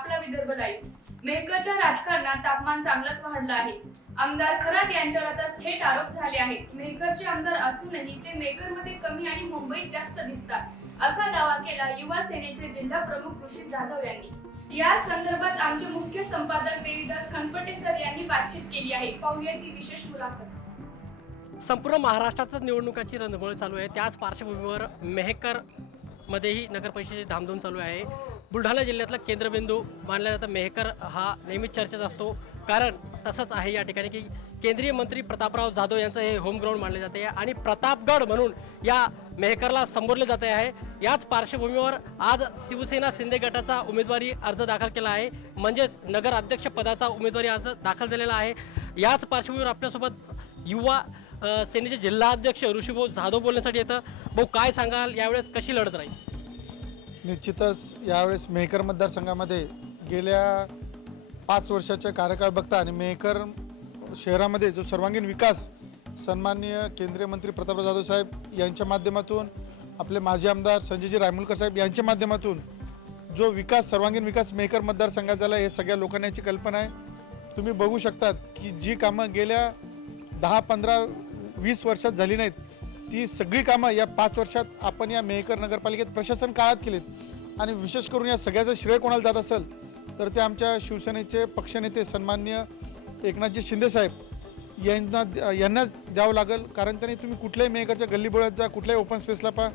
आपला विदर्भ लाईव्ह मेहकरच्या राजकारणात तापमान चांगलंच वाढलं आहे. आमदार खरात यांच्यावर आता थेट आरोप झाले आहेत. मेहकरचे आमदार असूनही ते मेहकरमध्ये कमी आणि मुंबईत जास्त दिसतात असा दावा केला युवा सेनेचे जिल्हा प्रमुख ऋषी जाधव यांनी. या संदर्भात आमचे मुख्य संपादक देवीदास खनपटे सर यांनी बातचीत केली आहे. पाहूया ती विशेष मुलाखत. संपूर्ण महाराष्ट्रातच निवडणुकाची रणधुमळ चालू आहे. त्याच पार्श्वभूमीवर मेहकर मध्येही नगर परिषदेची धामधूम चालू आहे. बुलढाणा जिल्ह्यातला केंद्रबिंदू मानला जातं. मेहकर हा नेहमीच चर्चेत असतो. कारण तसंच आहे या ठिकाणी की केंद्रीय मंत्री प्रतापराव जाधव यांचं हे होम ग्राउंड मानले जाते आणि प्रतापगड म्हणून या मेहकरला संबोधले जाते आहे. याच पार्श्वभूमीवर आज शिवसेना शिंदे गटाचा उमेदवारी अर्ज दाखल केला आहे. म्हणजेच नगर उमेदवारी अर्ज दाखल झालेला आहे. याच पार्श्वभूमीवर आपल्यासोबत युवा सेनेचे जिल्हाध्यक्ष ऋषीभाऊ जाधव बोलण्यासाठी येतं. भाऊ काय सांगाल? यावेळेस कशी लढत राहील? निश्चितच यावेळेस मेहकर मतदारसंघामध्ये गेल्या पाच वर्षाचा कार्यकाळ बघता आणि मेहकर शहरामध्ये जो सर्वांगीण विकास सन्माननीय केंद्रीय मंत्री प्रतापराव जाधव साहेब यांच्या माध्यमातून आपले माजी आमदार संजयजी रायमुलकर साहेब यांच्या माध्यमातून जो विकास सर्वांगीण विकास मेहकर मतदारसंघात झाला हे सगळ्या लोकांना याची कल्पना आहे. तुम्ही बघू शकतात की जी कामं गेल्या दहा पंधरा वीस वर्षात झाली नाहीत. ती सगळी कामं या पाच वर्षात आपण या मेहकर नगरपालिकेत प्रशासन काळात केलीत. आणि विशेष करून या सगळ्याचं श्रेय कोणाला जात असेल तर ते आमच्या शिवसेनेचे पक्षनेते सन्माननीय एकनाथजी शिंदेसाहेब यांना यांनाच द्यावं लागेल. कारण त्यांनी तुम्ही कुठल्याही मेहकरच्या गल्लीबोळ्यात जा कुठल्याही ओपन स्पेसला पहा.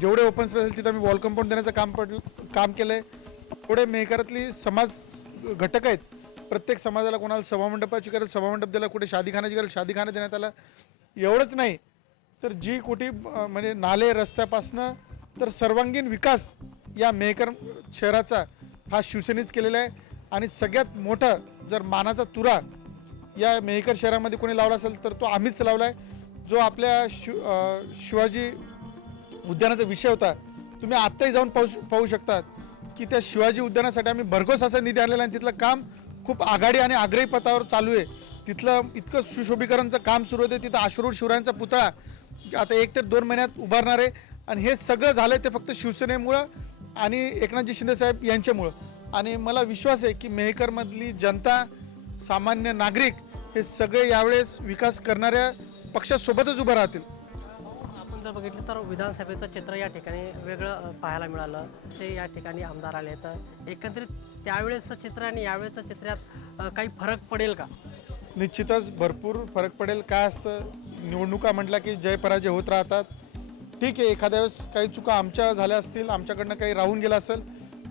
जेवढे ओपन स्पेस असेल तिथं आम्ही वॉल कंपाऊंड देण्याचं काम पडलं काम केलं आहे पुढे मेहकरातली समाज घटक आहेत. प्रत्येक समाजाला कोणाला सभामंडपाची गरज सभामंडप दिला कुठे शादीखानाची गरज शादीखाना देण्यात आला. एवढंच नाही. तर जी कुठे म्हणजे नाले रस्त्यापासनं तर सर्वांगीण विकास या मेहकर शहराचा हा शिवसेनेच केलेला आहे. आणि सगळ्यात मोठं जर मानाचा तुरा या मेहकर शहरामध्ये कोणी लावला असेल तर तो आम्हीच लावला आहे जो आपल्या शिव शिवाजी उद्यानाचा विषय होता तुम्ही आत्ताही जाऊन पाहू पाहू शकतात की त्या शिवाजी उद्यानासाठी आम्ही भरघोस असा निधी आणलेला आहे. आणि तिथलं काम खूप आघाडी आणि आग्रही पथावर चालू आहे. तिथलं इतकं सुशोभीकरणचं काम सुरू होते तिथं आश्रूर शिवरायांचा पुतळा आता एक ते दोन महिन्यात उभारणार आहे आणि हे सगळं झालं आहे ते फक्त शिवसेनेमुळं आणि एकनाथजी शिंदेसाहेब यांच्यामुळं. आणि मला विश्वास आहे की मेहकरमधली जनता सामान्य नागरिक हे सगळे यावेळेस विकास करणाऱ्या पक्षासोबतच उभं राहतील. आपण जर बघितलं तर विधानसभेचं चित्र या ठिकाणी वेगळं पाहायला मिळालं. जे या ठिकाणी आमदार आले तर एकंदरीत त्यावेळेसचं चित्र आणि यावेळेचं चित्रात काही फरक पडेल का? निश्चितच भरपूर फरक पडेल. काय असतं? निवडणुका म्हटल्या की जय पराजय होत राहतात. ठीक आहे एखाद्या वेळेस काही चुका आमच्या झाल्या असतील आमच्याकडनं काही राहून गेलं असेल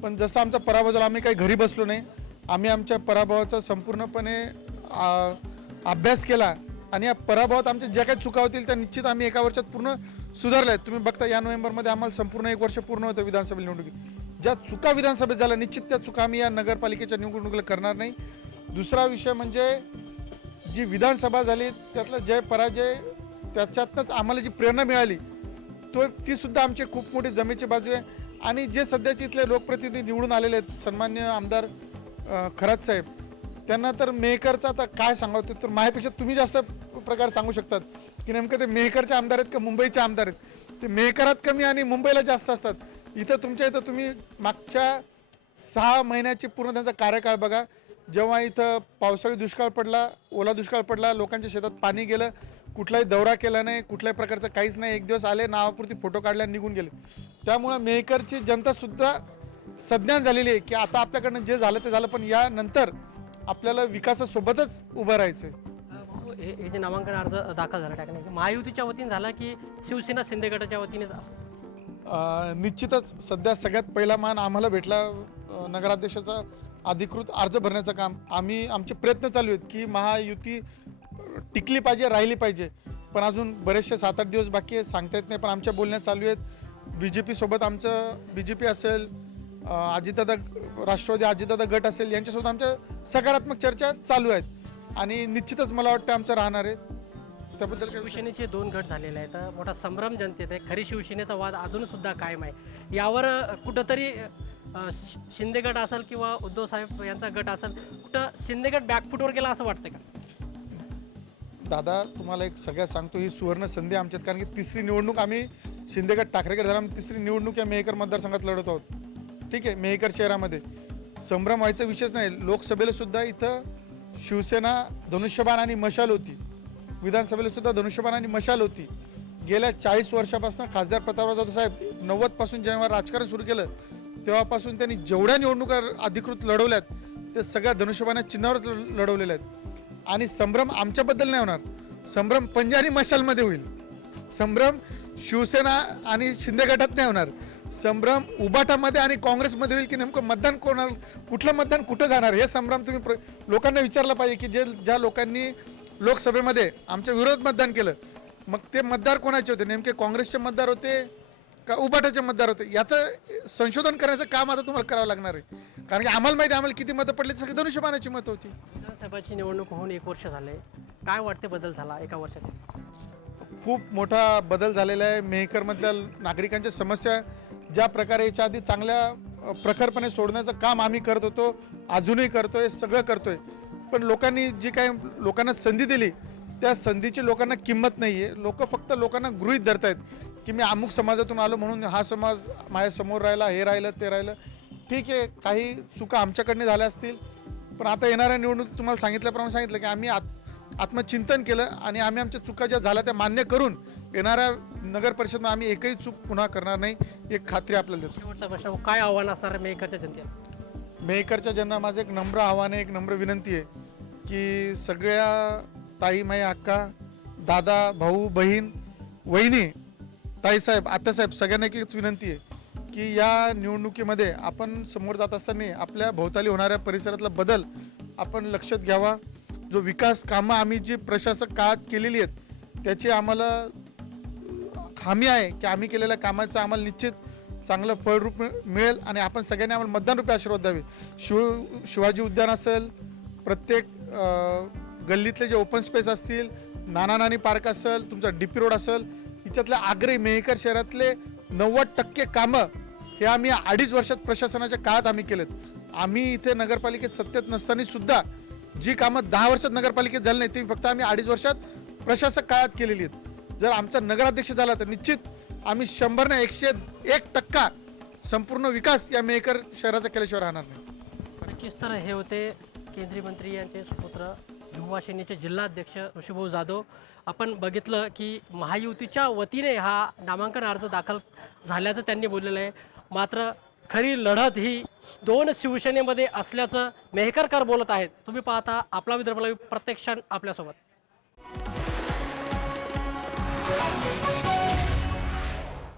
पण जसं आमचा पराभव झाला आम्ही काही घरी बसलो नाही आम्ही आमच्या पराभवाचा संपूर्णपणे अभ्यास केला आणि या पराभवात आमच्या ज्या काही चुका होतील त्या निश्चित आम्ही एका वर्षात पूर्ण सुधारल्या. आहेत तुम्ही बघता या नोव्हेंबरमध्ये आम्हाला संपूर्ण एक वर्ष पूर्ण होतं विधानसभा निवडणुकीत ज्या चुका विधानसभेत झाल्या निश्चित त्या चुका आम्ही या नगरपालिकेच्या निवडणुकीला करणार नाही. दुसरा विषय म्हणजे जी विधानसभा झाली त्यातला जय पराजय त्याच्यातनंच आम्हाला जी प्रेरणा मिळाली तो तीसुद्धा आमची खूप मोठी जमेची बाजू आहे. आणि जे सध्याचे इथले लोकप्रतिनिधी निवडून आलेले आहेत सन्मान्य आमदार खरात साहेब त्यांना तर मेहकरचं आता काय सांगावं ते तर माझ्यापेक्षा तुम्ही जास्त प्रकार सांगू शकतात. की नेमकं ते मेहकरचे आमदार आहेत का मुंबईचे आमदार आहेत? ते मेहकरात कमी आणि मुंबईला जास्त असतात. इथं तुमच्या इथं तुम्ही मागच्या सहा महिन्याची पूर्ण त्यांचा कार्यकाळ बघा. जेव्हा इथं पावसाळी दुष्काळ पडला ओला दुष्काळ पडला लोकांच्या शेतात पाणी गेलं कुठलाही दौरा केला नाही कुठल्याही प्रकारचं काहीच नाही एक दिवस आले नावापुरती फोटो काढले आणि निघून गेले. त्यामुळं मेहकरची जनतासुद्धा सज्ञान झालेली आहे की आता आपल्याकडनं जे झालं ते झालं पण यानंतर आपल्याला विकासासोबतच उभं राहायचं आहे हे हे जे नामांकन अर्ज दाखल झाला टाकणे महायुतीच्या वतीने झाला की शिवसेना शिंदे गटाच्या वतीनेच असं? अ, निश्चितच सध्या सगळ्यात पहिला मान आम्हाला भेटला अ, नगराध्यक्षाचा. अधिकृत अर्ज भरण्याचं काम. आम्ही आमचे प्रयत्न चालू आहेत की महायुती टिकली पाहिजे राहिली पाहिजे. पण अजून बरेचसे सात आठ दिवस बाकी आहे सांगता येत नाही पण आमच्या बोलण्या चालू आहेत. बी जे पीसोबत आमचं बी जे पी असेल अजितदादा राष्ट्रवादी अजितदादा गट असेल यांच्यासोबत आमच्या सकारात्मक चर्चा चालू आहेत. आणि निश्चितच मला वाटतं आमचं राहणार आहे. त्याबद्दल शिवसेनेचे दोन गट झालेले आहेत. मोठा संभ्रम जनतेत आहे. खरी शिवसेनेचा वाद अजून सुद्धा कायम आहे. यावर कुठंतरी शिंदे गट असेल किंवा उद्धव साहेब यांचा गट असेल कुठं शिंदे गट बॅकफुटवर गेला असं वाटतं का? दादा तुम्हाला एक सगळ्यात सांगतो ही सुवर्ण संधी आमच्यात कारण की तिसरी निवडणूक आम्ही शिंदेगड ठाकरेगड झाला तिसरी निवडणूक या मेहकर मतदारसंघात लढत आहोत. ठीक आहे मेहकर शहरामध्ये. संभ्रम व्हायचा विषयच नाही. लोकसभेला सुद्धा इथं शिवसेना धनुष्यबाण आणि मशाल होती. विधानसभेला सुद्धा धनुष्यबाण आणि मशाल होती. गेल्या चाळीस वर्षापासून खासदार प्रतापराव जाधव साहेब नव्वदपासून जेव्हा राजकारण सुरू केलं तेव्हापासून त्यांनी जेवढ्या निवडणुका अधिकृत लढवल्यात ते सगळ्या धनुष्यबाणा चिन्हावरच ल- लढवलेल्या आहेत. आणि संभ्रम आमच्याबद्दल नाही होणार. संभ्रम पंजाबी मशालमध्ये होईल. संभ्रम शिवसेना आणि शिंदे गटात नाही होणार. संभ्रम उबाटामध्ये आणि काँग्रेसमध्ये होईल की नेमकं मतदान कोणा कुठलं मतदान कुठं जाणार? हे संभ्रम तुम्ही प्र लोकांना विचारलं पाहिजे की जे ज्या लोकांनी लोकसभेमध्ये आमच्या विरोधात मतदान केलं मग ते मतदार कोणाचे होते? नेमके काँग्रेसचे मतदार होते का उबाटाचे मतदार होते? याचं संशोधन करण्याचं काम आता तुम्हाला करावं लागणार आहे. कारण की आम्हाला माहिती आहे आम्हाला किती मतं पडली सगळी धनुष्यबाणाची मतं होती. विधानसभेची निवडणूक होऊन एक वर्ष झाले. काय वाटते बदल झाला एका वर्षात? खूप मोठा बदल झालेला आहे. मेहकरमधल्या नागरिकांच्या समस्या ज्या प्रकारे याच्या आधी चांगल्या प्रखरपणे सोडण्याचं काम आम्ही करत होतो अजूनही करतोय सगळं करतोय. पण लोकांनी जी काही लोकांना संधी दिली त्या संधीची लोकांना किंमत नाही आहे लोक फक्त लोकांना गृहीत धरत आहेत की मी अमुक समाजातून आलो म्हणून हा समाज माझ्यासमोर राहिला हे राहिलं ते राहिलं. ठीक आहे काही चुका आमच्याकडनं झाल्या असतील पण आता येणाऱ्या निवडणूक तुम्हाला सांगितल्याप्रमाणे सांगितलं की आम्ही आत आत्मचिंतन केलं आणि आम्ही आमच्या चुका ज्या झाल्या त्या मान्य करून येणाऱ्या नगर परिषदमध्ये आम्ही एकही चूक पुन्हा करणार नाही एक खात्री आपल्याला देतो. शेवटचा प्रश्न काय आव्हान असणार आहे मेकरच्या जनतेला? मेहकरच्या ज्यांना माझं एक नम्र आव्हान आहे एक नम्र विनंती आहे की सगळ्या ताई माई अक्का दादा भाऊ बहीण वहिनी ताईसाहेब आत्यासाहेब सगळ्यांना एकच विनंती आहे की या निवडणुकीमध्ये आपण समोर जात असताना आपल्या भोवताली होणाऱ्या परिसरातला बदल आपण लक्षात घ्यावा. जो विकास कामं आम्ही जी प्रशासक काळात केलेली आहेत त्याची आम्हाला हमी आहे की आम्ही केलेल्या कामाचं आम्हाला निश्चित चांगलं फळरूप मिळेल आणि आपण सगळ्यांनी आम्हाला मतदान रुपये आशीर्वाद द्यावे. शिव शिवाजी उद्यान असेल प्रत्येक गल्लीतले जे ओपन स्पेस असतील नाना नानी पार्क असेल तुमचा डी पी रोड असेल हिच्यातल्या आग्रे मेहकर शहरातले नव्वद टक्के कामं हे आम्ही अडीच वर्षात प्रशासनाच्या काळात आम्ही केलेत. आम्ही इथे नगरपालिकेत सत्तेत नसताना सुद्धा जी कामं दहा वर्षात नगरपालिकेत झाली नाही ती फक्त आम्ही अडीच वर्षात प्रशासक काळात केलेली आहेत. जर आमचा नगराध्यक्ष झाला तर निश्चित आम्ही शंभरने एकशे एक टक्का संपूर्ण विकास या मेहकर शहराचा केल्याशिवाय राहणार नाही. नक्कीच तर हे होते? केंद्रीय मंत्री यांचे सुपुत्र युवा सेनेचे जिल्हाध्यक्ष ऋषीभाऊ जाधव आपण बघितलं की महायुतीच्या वतीने हा नामांकन अर्ज दाखल झाल्याचं त्यांनी बोललेलं आहे. मात्र खरी लढत ही दोन शिवसेनेमध्ये असल्याचं मेहकरकर बोलत आहेत. तुम्ही पाहता आपला विदर्भाला प्रत्यक्ष आपल्यासोबत.